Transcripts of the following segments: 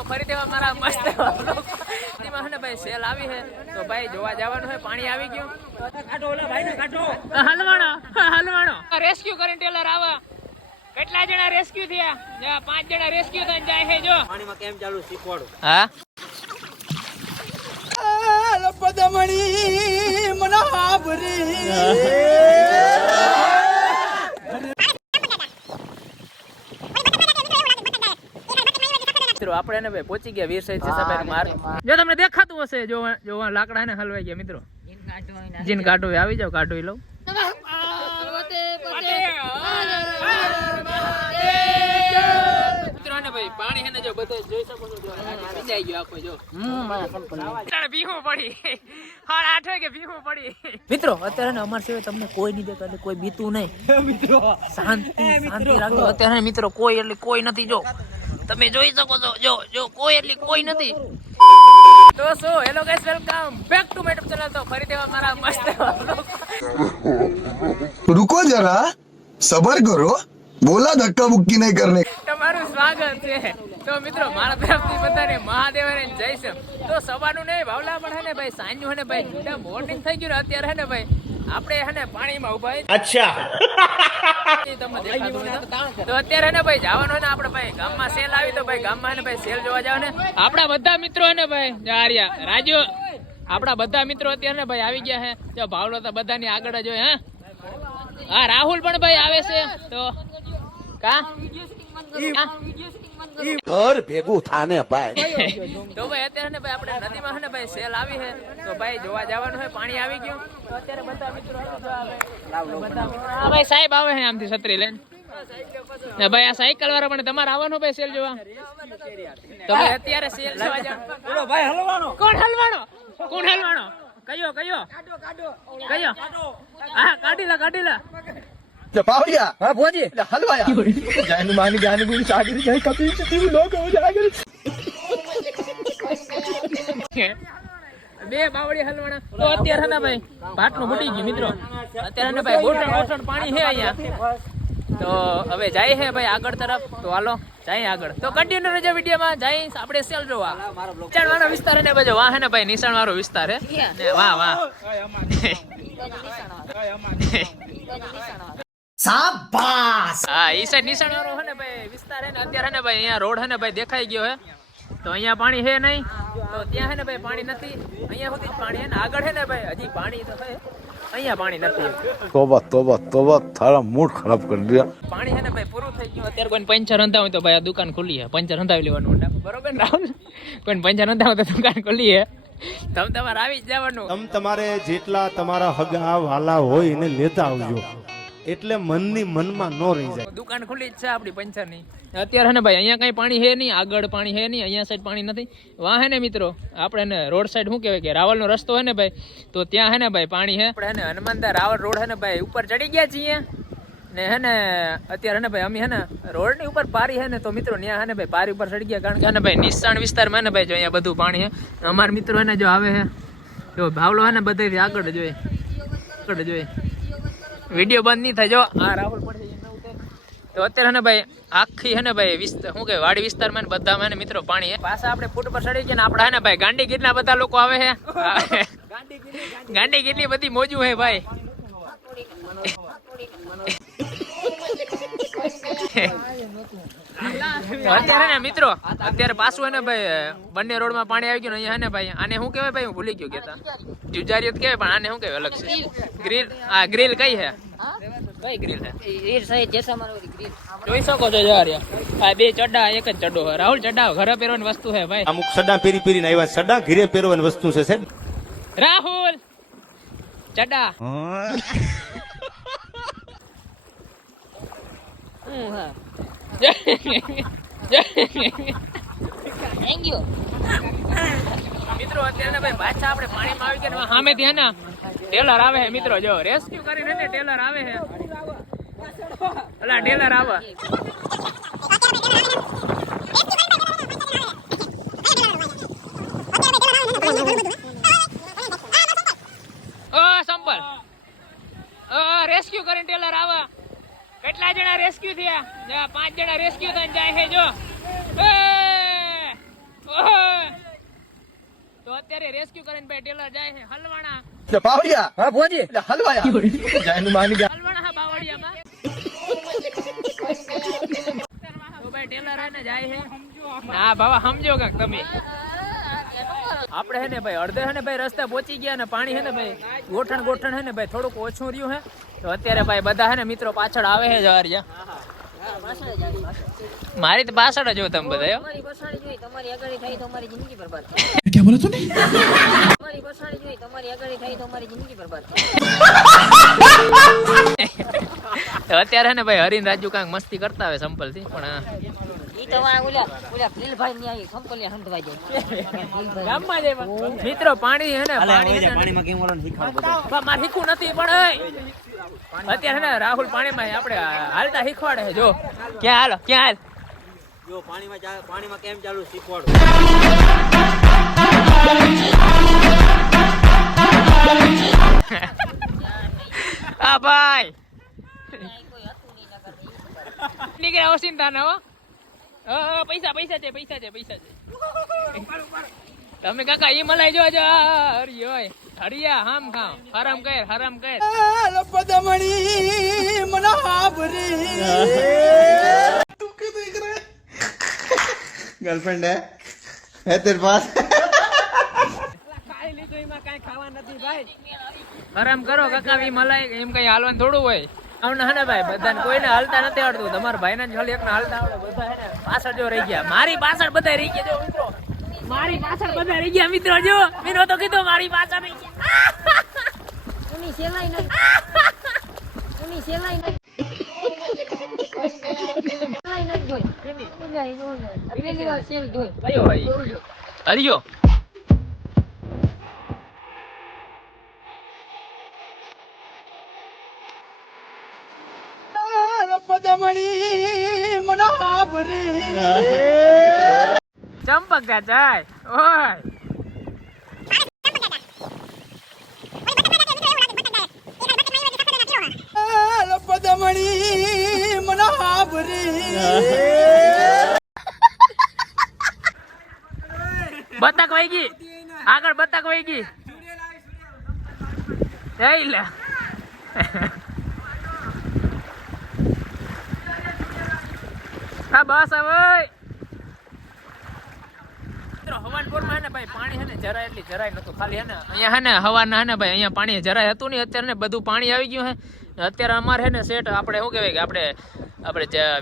તો ફરીથી મારા મસ્ત એમાં હે ને ભાઈ સેલ આવી છે તો ભાઈ જોવા જવાનું છે. પાણી આવી ગયું હલવાણો રેસ્ક્યુ કરીને ટેલર આવે. કેટલા જણા રેસ્ક્યુ થયા? 5 જણા રેસ્ક્યુ થઈને જાય છે. જો પાણીમાં કેમ ચાલુ શીખવાડો. હા મિત્રો આપણે ને ભાઈ પહોંચી ગયા વીર સાઈડ સફેદ માર્ગ. જો તમને દેખાતું હશે જો લાકડા ને હલવાઈ ગયા મિત્રો. જીન કાઢો આવી જાવ કાઢો લઉં. ભાઈ પાણી હે ને જો બધે જોઈ શકો છો. જો ભીંજાઈ ગયો આખો. જો ભીહું પડી 8:30 વાગે ભીહું પડી. મિત્રો અત્યારે ને અમાર સિવાય તમને કોઈ નહીં દેખાય, કોઈ બીતું નહીં. મિત્રો શાંતિ રાખજો. અત્યારે મિત્રો કોઈ એટલે કોઈ નથી. જો તમે જોઈ શકો છો. જો કોઈ એટલે કોઈ નથી. તો so hello guys, welcome back to my YouTube channel. તો ફરીથી મારા મસ્ત रुको जरा सबर करो, बोला धक्का मुक्की नहीं करने. તમારું સ્વાગત છે. તો મિત્રો મારા તરફથી બધાને મહાદેવને જય શ્રી. તો સવારનું નહીં ભાવલા પણ હે ને ભાઈ સાંજનું હે ને ભાઈ મોર્નિંગ થઈ ગયું. અત્યારે હે ને ભાઈ આપણે હે ને પાણીમાં ઉભા. અચ્છા તમને દેખાતું હોય તો અત્યારે હે ને ભાઈ જવાનું હે ને આપણે ભાઈ ગામમાં સેલ આવી. તો ભાઈ ગામમાં હે ને ભાઈ સેલ જોવા જાવ ને આપણા બધા મિત્રો હે ને ભાઈ જારિયા રાજુ આપણા બધા મિત્રો અત્યારે ને ભાઈ આવી ગયા હે. જો ભાવલો તો બધાની આગળ જ હોય. હા રાહુલ પણ ભાઈ આવે છે. તો કા ઘર ભેગું થાને ભાઈ. તો ભાઈ અત્યારે ને ભાઈ આપણે નદીમાં હે ને ભાઈ સેલ આવી છે. તો ભાઈ જોવા જવાનું છે. પાણી આવી ગયું. તો અત્યારે બધા મિત્રો ભાઈ સાહેબ આવે છે આમથી છત્રી લઈને. ને ભાઈ આ સાયકલ વાળા પણ તમારે આવવાનું ભાઈ સેલ જોવા. તો ભાઈ અત્યારે સેલ જોવા જવાનું. ભાઈ હલવાનો કોણ હલવાનો કયો હા કાઢી લા पावड़िया हाँ पहुंचे हलवाया जान मानी जान गुरु सागर जाए कभी किसी लोग हो जाएगा. બે બાવડી હલવાના. તો અત્યારે ને ભાઈ ભાટનું બુડી ગયું મિત્રો. અત્યારે ને ભાઈ ગોઠણ પાણી છે અહીંયા. તો હવે જાય છે ભાઈ આગળ તરફ. તો હાલો જાય આગળ. તો કન્ટિન્યુ રહેજો વિડીયોમાં. જાય આપણે સેલ જોવા. નિશાણ વાળો વિસ્તાર ને બાજુ વાહ ને ભાઈ નિશાણ વાળો વિસ્તાર હે ને વાહ શાબાશ. હા ઈ સાઈડ નિશાણ વાળો હે ને ભાઈ વિસ્તાર હે ને. અત્યારે હે ને ભાઈ અહીંયા રોડ હે ને ભાઈ દેખાઈ ગયો હે. તો અહીંયા પાણી હે નહીં. તો ત્યાં હે ને ભાઈ પાણી નથી. અહીંયા સુધી જ પાણી હે ને. આગળ હે ને ભાઈ હજી પાણી તો છે. અહીંયા પાણી નથી. તોબા તારા મૂડ ખરાબ કરી દિયા. પાણી હે ને ભાઈ પૂરું થઈ ગયું. અત્યારે કોઈ પંચર હંતા હોય તો ભાઈ આ દુકાન ખુલી છે. પંચર હંતાવી લેવાનું બરોબર ને રાહુલ? કોઈ પંચર હંતા હોય તો દુકાન ખુલી છે. તમારે આવી જ જવાનું. તમારે જેટલા તમારા હગા વાલા હોય એને લેતા આવજો, એટલે મનની મનમાં ન રહી જાય. દુકાન ખુલી જ છે આપડી પંચર ની. અત્યારે ને ભાઈ અહીંયા કઈ પાણી હે નહીં. આગળ પાણી હે નહીં. અહીંયા સાઈડ પાણી નથી. વાહ હે ને મિત્રો આપણે ને રોડ સાઈડ શું કહેવાય કે રાવલ નો રસ્તો હે ને ભાઈ. તો ત્યાં હે ને ભાઈ પાણી હે. આપણે હે ને હનુમાનદા રાવલ રોડ હે ને ભાઈ ઉપર ચડી ગયા છીએ ને હે ને. અત્યારે હે ને ભાઈ અમે હે ને રોડ ની ઉપર પારી હે ને. તો મિત્રો ત્યાં હે ને ભાઈ પારી ઉપર ચડી ગયા. કારણ કે હે ને ભાઈ નિશાણ વિસ્તારમાં હે ને ભાઈ જો અહીંયા બધું પાણી હે. અમારા મિત્રો હે ને જો આવે હે જો ભાવલો હે ને બધે આગળ જોઈએ વિડીયો બંધ નહીં થાય. જો આ રાહુલ પડે. તો અત્યારે ને ભાઈ આખી હે ને ભાઈ વિસ્તાર શું કે વાડી વિસ્તારમાં ને બધામાં ને મિત્રો પાણી હે. પાછા આપણે ફૂટ પર ચડી ગયા ને આપણે હે ને ભાઈ ગાંડી ગીરના બધા લોકો આવે છે. ગાંડી ગીરની બધી મોજું હે ભાઈ. અત્યારે ને મિત્રો અત્યારે પાછું હે ને ભાઈ બંને રોડ માં પાણી આવી ગયું. અહીંયા હે ને ભાઈ આને શું કહેવાય ભાઈ હું ભૂલી ગયો કેતા. જુજારીયત કહેવાય પણ આને શું કહેવાય અલગ છે. ગ્રીલ. આ ગ્રીલ કઈ હે? કઈ ગ્રીલ હે? જોઈ શકો છો જારિયા આ બે ચડ્ડા એક જ ચડ્ડો હે. રાહુલ ચડ્ડા ઘરે પહેરવાની વસ્તુ હે ભાઈ. અમુક સડા પહેરીને આવ્યા. સડા ઘરે પહેરવાની વસ્તુ છે સાહેબ. રાહુલ ચડ્ડા મિત્રો અત્યારે ભાઈ પાછા આપણે પાણીમાં આવી ગયા. સામેથી હે ને ટેલર આવે છે મિત્રો. જો રેસ્ક્યુ કરીને ટેલર આવે છે. અલા ટેલર આવે. સંપલ રેસ્ક્યુ કરીને ટેલર આવે. કેટલા જણા રેસ્ક્યુ થયા? 5 જણા રેસ્ક્યુ થઈને જાય છે. જો અત્યારે રેસ્ક્યુ કરીને ભાઈ ટેલર જાય છે હલવાણા. એટલે પાવડિયા હા ભોજી એટલે હલવાયા જાયનું માની ગયા હલવાણા હા બાવળિયામાં. તો ભાઈ ટેલર હે ને જાય છે. હા બાબા સમજો કાક તમે. આપણે હે ને ભાઈ અડધે હે ને ભાઈ રસ્તે પહોંચી ગયા ને પાણી હે ને ભાઈ ગોઠણ હે ને ભાઈ થોડુંક ઓછું રહ્યું હે. તો અત્યારે ભાઈ બધા હે ને મિત્રો પાછળ આવે છે જવારિયા. મારી તો પાછળ જ જો તમે બધા તમારી પછાડી જોઈ તમારી આગળ થાય તો અમારી જિંદગી બરબાદ. ક્યાં બોલો તું તમારી પછાડી જોઈ તમારી આગળ થાય તો અમારી જિંદગી બરબાદ. તો અત્યારે હે ને ભાઈ હરીન રાજુ કાંક મસ્તી કરતા હોય સંપલ થી પણ ઈ તો ઓલા ભીલભાઈ ની આવી સંપલિયા હંધવાઈ જાય. ગામમાં જાય મિત્રો પાણી હે ને પાણીમાં કેમ ઓલો શીખવાડો માર શીખવું નથી પણ અત્યારે હે ને રાહુલ પાણીમાં આપણે હાલતા શીખવાડે છે. જો ક્યાં હાલો ક્યાં હાલ જો પાણીમાં કેમ ચાલુ શીખવાડો. આ ભાઈ નીકળ્યા ઓસિંતા ને હો. પૈસા છે તમે કાકા ઈ મલાઈ જો હરિયા હામ ખાવ હરામ કર પદમણી મના હાબરી गर्लफ्रेंड है तेरे पास? ખાઈ લીધું એમાં કાઈ ખાવા નથી ભાઈ. હરામ કરો કાકા ઈ મલાઈ એમ કઈ હાલવાનું થોડું હોય. આવને હે ને ભાઈ બધાને કોઈને હાલતા નથી આવડતું. તમારા ભાઈને જ ખાલી એકને હાલતા આવડે. બધા હે ને પાછળ જો રહી ગયા. મારી પાછળ બધા રહી ગયા. જો મિત્રો મારી પાછળ બધા રહી ગયા મિત્રો. જો મેનો તો કીધું મારી પાછળ રહી ગયા. ઉની સેલાઈ નહીં સેલાઈ નહીં જોઈ પેલી વાર સેલ જોઈ કયો ભાઈ હરિયો પદમણી મના હાબરી ચંપક જાય ઓય પદમણી મના હાબરી બતક વહી ગઈ આગળ બતક વહી ગઈ જઈ લે હા બસ હવે હવાનપુરમાં હે ને ભાઈ પાણી હે ને જરાય એટલી જરાય નતું. ખાલી હે ને અહીંયા હે ને હવાના હે ને ભાઈ અહીંયા પાણી જરાય હતું નહીં. અત્યારે ને બધું પાણી આવી ગયું હે. અત્યારે અમારે હે ને સેટ આપણે શું કહેવાય કે આપણે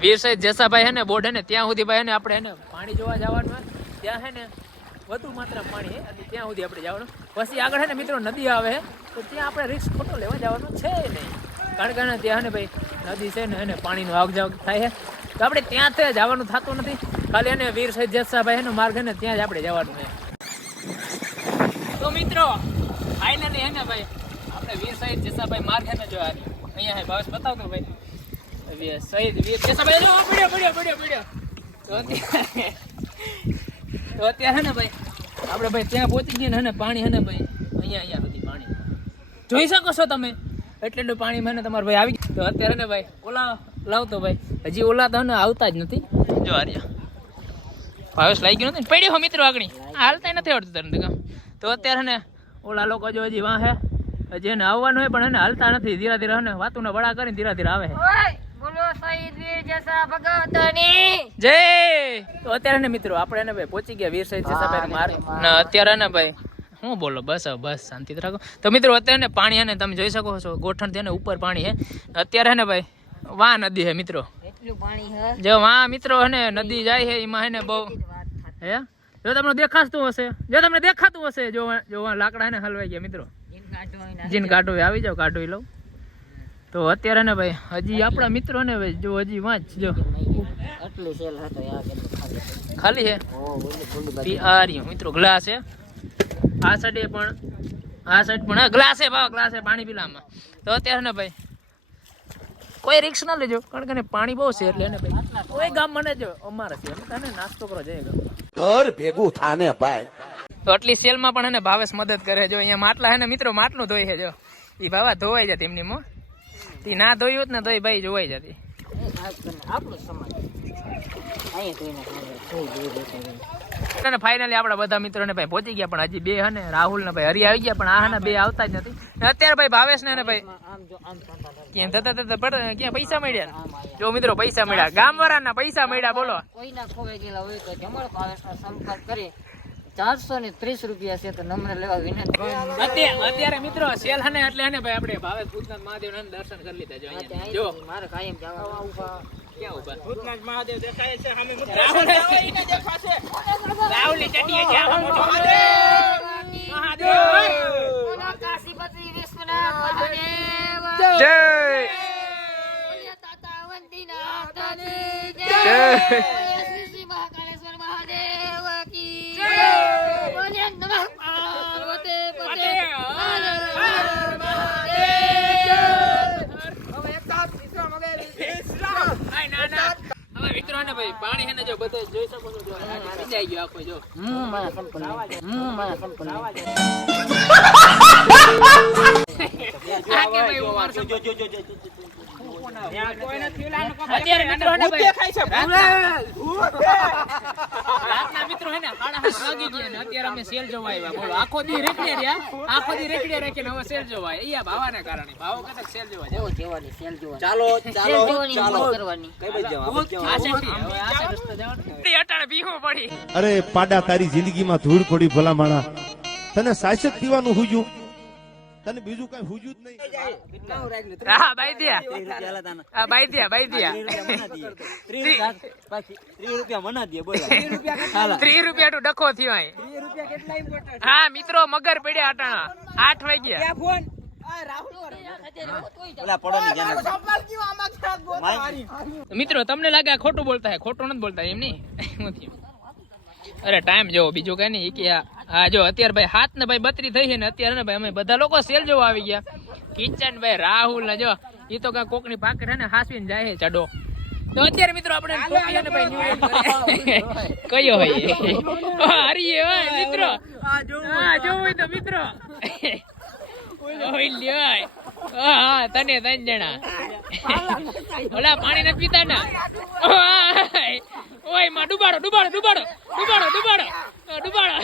વીર સાહેબ જેસાભાઈ હે ને બોર્ડ હે ને ત્યાં સુધી ભાઈ હે ને આપણે હે ને પાણી જોવા જવાનું હે. ત્યાં હે ને વધુ માત્રામાં પાણી હે એટલે ત્યાં સુધી આપણે જવાનું. પછી આગળ હે ને મિત્રો નદી આવે હે તો ત્યાં આપણે રિસ્ક ફોટો લેવા જવાનું છે નહીં. કારણ કે ત્યાં હે ને ભાઈ નદી છે ને એને પાણીનું આવક જાવક થાય છે. તો આપણે ત્યાં તે જવાનું થતું નથી. ખાલી એને વીર સૈયદ જેસાભાઈ એનો માર્ગ હે ને ત્યાં જ આપણે જવાનું છે. તો મિત્રો ફાઇનલી હે ને ભાઈ આપણે વીર સૈયદ જેસાભાઈ માર્ગ હે ને જો અહીંયા હે ભાવેશ બતાવતો ભાઈ સૈયદ વીર જેસાભાઈ જો પડ્યો તો અત્યારે હે ને ભાઈ આપણે ભાઈ ત્યાં પહોંચી ગયા ને હે ને પાણી હે ને ભાઈ અહીંયા સુધી પાણી જોઈ શકો છો તમે. એટલું પાણી માં તમારે ભાઈ આવી ગયું. તો અત્યારે ને ભાઈ ઓલા લાવતો ભાઈ હજી ઓલા તો ને આવતા જ નથી. જો આર્યા ભાવેશ લાગી ગયો નથી પડ્યો હો મિત્રો આગળ હાલતા નથી આવડતું તને કામ. તો અત્યારે ને ઓલા લોકો જો હજી વાં હે હજી એને આવવાનું હોય પણ એને હાલતા નથી. ધીરે ધીરે ને વાતું ને વડા કરીને ધીરે ધીરે આવે. બોલો સૈયદ વીર જેસા ભગવતની જય. તો અત્યારે ને મિત્રો આપણે ને ભાઈ પહોંચી ગયા વીર સૈયદ જેસાભાઈ માર્ગ ને અત્યારે ને ભાઈ હું બોલો બસ શાંતિ રાખો. તો મિત્રો અત્યારે ને પાણી હે ને તમે જોઈ શકો છો ગોઠણ થી ઉપર પાણી હે. અત્યારે હે ને ભાઈ વાં નદી હે મિત્રો. એટલું પાણી હે જો વાં મિત્રો હે ને નદી જાય છે એમાં હે ને બહુ હે જો તમને દેખાતું હશે જો વાં લાકડા હે ને હલવાઈ ગયા મિત્રો. જીન કાઢો આવી જાવ કાઢો લઉં. તો અત્યારે ને ભાઈ હજી આપણા મિત્રો ને ભાઈ જો હજી વાંચ જો આટલું સેલ હતો યાર ખાલી છે. આ રહ્યું મિત્રો ગ્લાસ છે આ સાઈડ પણ ગ્લાસ છે પાણી પીલામાં. તો અત્યારે ને ભાઈ કોઈ રિક્સ ના લેજો કારણ કે પાણી બહુ છે એટલે એને ભાઈ કોઈ ગામ મને જો અમારે છે તને નાસ્તો કરો જાય ઘર ભેગું થાને ભાઈ. તો આટલી સેલમાં પણ એને ભાવેશ મદદ કરે. જો અહીંયા માટલા હે ને મિત્રો માટલું ધોઈ છે જો એ ભાવા ધોવાઈ જતી એમની મો તી ના ધોઈ હોત ને તો ભાઈ જોવાઈ જતી. આપણું સમાજ અહીંયા અને ફાઇનલી આપણા બધા મિત્રોને ભાઈ પહોંચી ગયા, પણ હજી બે હે ને રાહુલ ને ભાઈ હરી આવી ગયા, પણ આ ને બે આવતા જ નથી. ને અત્યારે ભાઈ ભાવેશ ને ભાઈ કેમ ક્યાં પૈસા મળ્યા? જો મિત્રો પૈસા મળ્યા, ગામ વાળાના પૈસા મળ્યા. બોલો કોઈના ખોવાઈ ગયેલા હોય તો જમણ ભાવેશનો સંપર્ક કરી 430 રૂપિયા છે તો નમ્ર લેવા વિનંતી. અત્યારે મિત્રો સેલ હને એટલે હને ભાઈ આપણે ભાવેશ ભૂતનાથ મહાદેવ ના દર્શન કરી લીધા. જો અહીંયા જો મારે કાયમ જવાનું. ક્યાં ઉભા? ભૂતનાથ મહાદેવ દેખાય છે સામે. રાહુલ ની ચટીએ છે આમાં મોટો મહાદેવ. બોલો કાશીપતિ વિશ્વનાથ મહાદેવ જય બોલો તાતા વંદીનાથની જય જય. બોલો શ્રી શ્રી મહાકાળેશ્વર મહાદેવ કી જય બોલો નમઃ પાર્વતી પતે હર હર મહાદેવ. ના ના હવે મિત્રો ને ભાઈ પાણી હે ને જો બધે જોઈ શકો છો. જો વિજાઈ ગયો આખો. જો મારા સંપન્ન આ કે ભાઈ હું મારશું. જો અત્યારે મિત્રો હે ને ભાઈ રાતના મિત્રો હે ને 7:30 વાગી ગયા ને અત્યારે અમે સેલ જોવા આવ્યા. બોલો આખો દી રેકડ્યા રહ્યા, આખો દી રેકડ્યા રાખીને હવે સેલ જોવા આવ્યા. અહીંયા ભાવાના કારણે ભાવો કદાચ સેલ જોવા જાય. જેવાની સેલ જોવાની ચાલો સેલ જોવાની મોજ કરવાની. કઈ બાજુ જવા? આ છે હવે આ છે રસ્તો જવાનો. તે અટાણે ભીખું પડી. અરે પાડા તારી જિંદગીમાં ધૂળ પડી ભલા માણા. તને શાસક પીવાનું હુજ્યું, તને બીજું કઈ હુજ્યું જ નહીં. હા બાઈ દિયા. 30 રૂપિયા હાલા તાના. આ બાઈ દિયા, બાઈ દિયા. 30 રૂપિયા મના દે બોલો. 30 રૂપિયા નું ડખો થયો અહીં. હા મિત્રો મગર પડ્યા અટાણા 8 વાગ્યા. ઓલા પડો ની જાને. મિત્રો તમને લાગે આ ખોટું બોલતા હે? ખોટું નથી બોલતા એમ નહીં. શું થયું? અરે ટાઈમ જોવો બીજું કઈ નહીં કે હા જો અત્યારે ભાઈ 7 ને ભાઈ 32 થઈ છે ને અત્યારે ને ભાઈ અમે બધા લોકો સેલ જોવા આવી ગયા. કિચન ભાઈ રાહુલ ને જો એ તો કઈ કોકની પાકર હે ને હાસવીને જાય છે ચડો. તો અત્યારે મિત્રો આપણે ટોપી અને ભાઈ ન્યુ કયો ભાઈ હરીએ હોય મિત્રો. હા જોવું હોય તો મિત્રો ઓય લ્યો. હા તને 3 જણા ઓલા પાણી નથી પીતા ને. ઓય માં ડુબાડો ડુબાડો ડુબાડો ડુબાડો ડુબાડો ડુબાડો.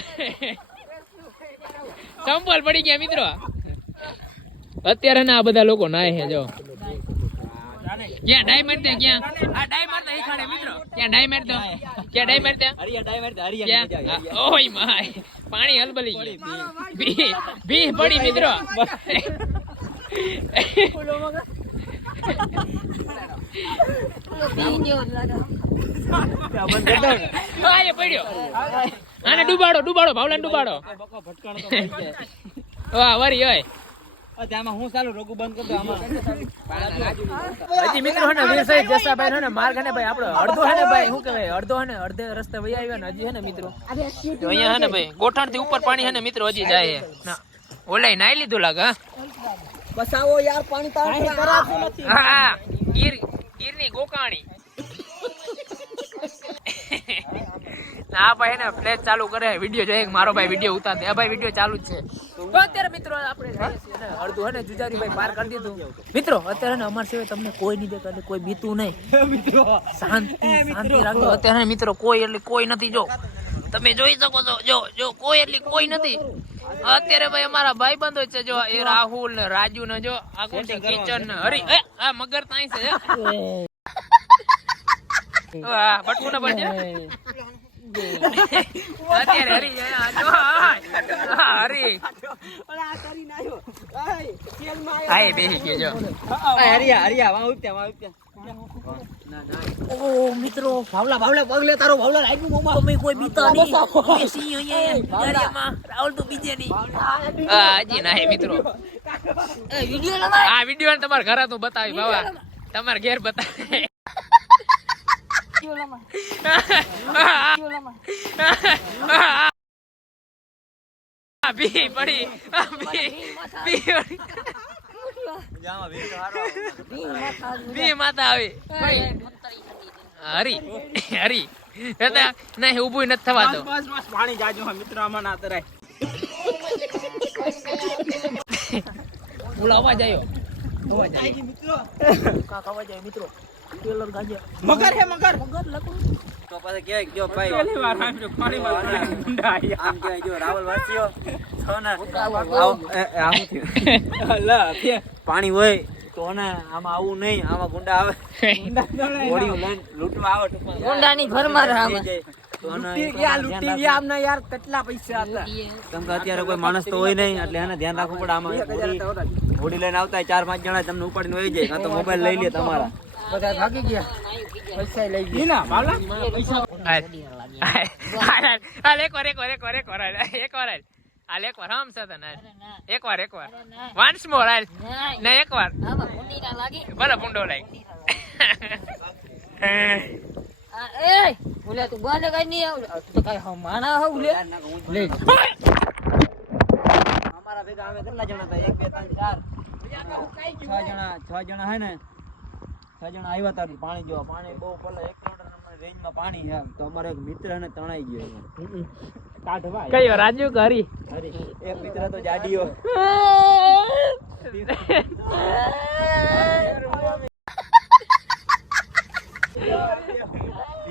સંપલ પડી ગયા મિત્રો. અત્યારે ને આ બધા લોકો નાય છે. જો ક્યાં ડાયમંડ ત્યાં ક્યાં આ ડાયમંડ નહીં ખાડે મિત્રો. ક્યાં ડાયમંડ તો ક્યાં ડાયમંડ ત્યાં હરિયા ડાયમંડ હરિયા ક્યાં? ઓય માય પાણી હલબલી ગઈ. ભી પડી મિત્રો. આય પડ્યો. આને ડુબાડો ડુબાડો ભાવલાને ડુબાડો. વાહ વરી ઓય. આમાં હું ચાલુ રોગું બંધ કરી દો આમાં. હજી મિત્રો હે ને વીરસાઈ જસાભાઈ હે ને માર્ગ હે ને ભાઈ આપણો અડધો હે ને ભાઈ શું કહેવાય અડધો હે ને અડધે રસ્તે વહી આવ્યા ને હજી હે ને મિત્રો તો અહીંયા હે ને ભાઈ ગોઠણ થી ઉપર પાણી હે ને મિત્રો હજી જાય છે. ના ઓલાય નાઈ લીધું લાગે. હા બસાવો યાર પાણી તાણ કરાતું નથી. હા ગીરની ગોકાણી. આ ભાઈ ને ફ્લેશ ચાલુ કરે વિડિયો જોઈએ મારો ભાઈ વિડિયો ઉતાર દે. આ ભાઈ વિડિયો ચાલુ જ છે. તો અત્યારે મિત્રો આપણે જઈએ છીએ ને અડધું હે ને જુજારી ભાઈ પાર કરી દીધું. મિત્રો અત્યારે ને અમાર સિવાય તમને કોઈ નહીં દેખાય, કોઈ બીતું નહીં. શાંતિ રાખજો. અત્યારે મિત્રો કોઈ એટલે કોઈ નથી. જો તમે જોઈ શકો છો. જો કોઈ એટલે કોઈ નથી. અત્યારે ભાઈ અમારા ભાઈ બંધો છે. જો એ રાહુલ ને રાજુ ને જો આ કોણ છે કિચન ને હરી આ મગર તાઈ છે. વાહ બટકું ને બચે. અત્યારે હરી જો હરી આય બેહી ગયો. જો હરિયા વાહ ઉપત્યા. ઓ મિત્રો ભાવલા પગલે તારો ભાવલા લાગ્યું મોમાં. તમે કોઈ બીતા નહીં. બેસી અહીંયા ગાડીમાં રાહુલ તો બીજે નહીં. હજી ના મિત્રો એ વિડિયો લગાય. આ વિડિયો તમારા ઘરે તું બતાવી બાબા. તમારા ઘેર બતાવે. બી પડી બી માતા આવી. હરી હરી નહીં ઉભું નથી થવા દો. પાણી જાજો મિત્રો આમાં ના તરાય. બોલો અવાજ આવ્યો. મગર હે મગર. તો પછી કેવાય જો ભાઈ પહેલી વાર આમ જો પાણીમાં ગુંડા આયા. આમ કહેવાય જો રાવલ વાસીઓ છો ને આમ થયું. પાણી હોય તો ને આમાં આવું નહીં, આમાં ગુંડા આવે હોડી લઈને લૂંટવા આવે ટૂંકમાં. ગુંડાની ભરમાર આવે. તો ને લૂંટી ગયા અમને યાર કેટલા પૈસા હતા. કેમ કે અત્યારે કોઈ માણસ તો હોય નહીં એટલે એને ધ્યાન રાખવું પડે. આમાં હોડી લઈને આવતા હોય 4-5 જણા તમને ઉપાડીને વહી જાય, કાં તો મોબાઈલ લઈ લે તમારા. બધા ભાગી ગયા પૈસા લઈ ગયા. ઈના બાવલા હાલ એકવાર હાલ એકવાર આમ છે તને એકવાર વન્સ મોર હાલ ને એકવાર આમાં ગુંડી ના લાગી. ભલે પુંડો લાગી. એ બોલે તું બોલે કઈ નહીં આવ તો કઈ માણા હો લે લે. અમારા ભેગા અમે કેટલા જણા હતા? 1 2 3 4 6 જણા હે ને 6 જણા આવ્યા હતા પાણી જોવા. પાણી બહુ પેલા 1 કિલોમીટર રેન્જમાં પાણી છે. તો અમારો એક મિત્ર હે ને તણાઈ ગયો કાઢવા. કયો રાજુ ઘરી એક મિત્ર તો જાડીઓ.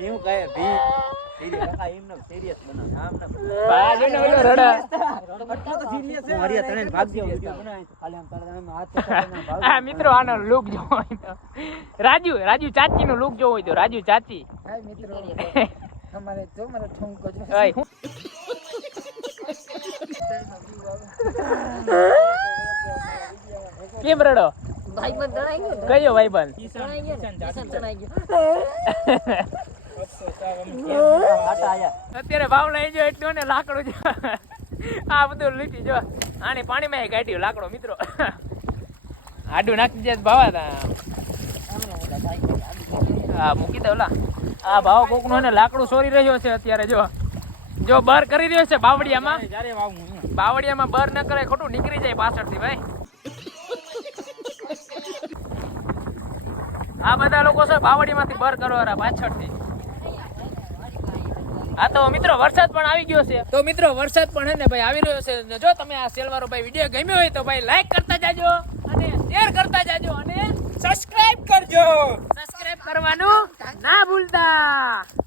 એવું કહે ભી સિરિયસ કાકા એમને સિરિયસ બનાવે આમને બાજુનો ઓલો રડા એટલો તો સિરિયસ છે. હરિયા તણે ભાગ્યો વિડિયો બનાવે ખાલી આમ તારે આમ હાથ પકડીને ભાગ. આ મિત્રો આનો લુક જોવો હોય તો રાજુ ચાચી નો લુક જોવો હોય તો રાજુ ચાચી હાય મિત્રો તમારે જો મારો ઠુમકો જો. ઓય કેમ રડો ભાઈબંધ તણાઈ ગયો. કયો ભાઈબંધ તણાઈ ગયો ને? કિશન તણાઈ ગયો. આટા આયા અત્યારે ભાવ લઈ જો એટલું ને લાકડું જો આ બધું લીટી જો આને પાણીમાં કાઢ્યું લાકડો મિત્રો આડું નાખી દે ભાવા તા હા મૂકી દે ઓલા આ ભાવ કોક નો લાકડું ચોરી રહ્યો છે અત્યારે જો બર કરી રહ્યો છે બાવળિયામાં બર ન કરે ખોટું નીકળી જાય પાછળથી ભાઈ. આ બધા લોકો છે બાવળીમાંથી બર કરવા પાછળથી. હા તો મિત્રો વરસાદ પણ આવી ગયો છે. તો મિત્રો વરસાદ પણ હે ને ભાઈ આવી રહ્યો છે. જો તમે આ સેલવાળો ભાઈ વિડીયો ગમ્યો હોય તો ભાઈ લાઈક કરતા જાજો અને શેર કરતા જાજો અને સબસ્ક્રાઇબ કરજો. સબસ્ક્રાઇબ કરવાનું ના ભૂલતા.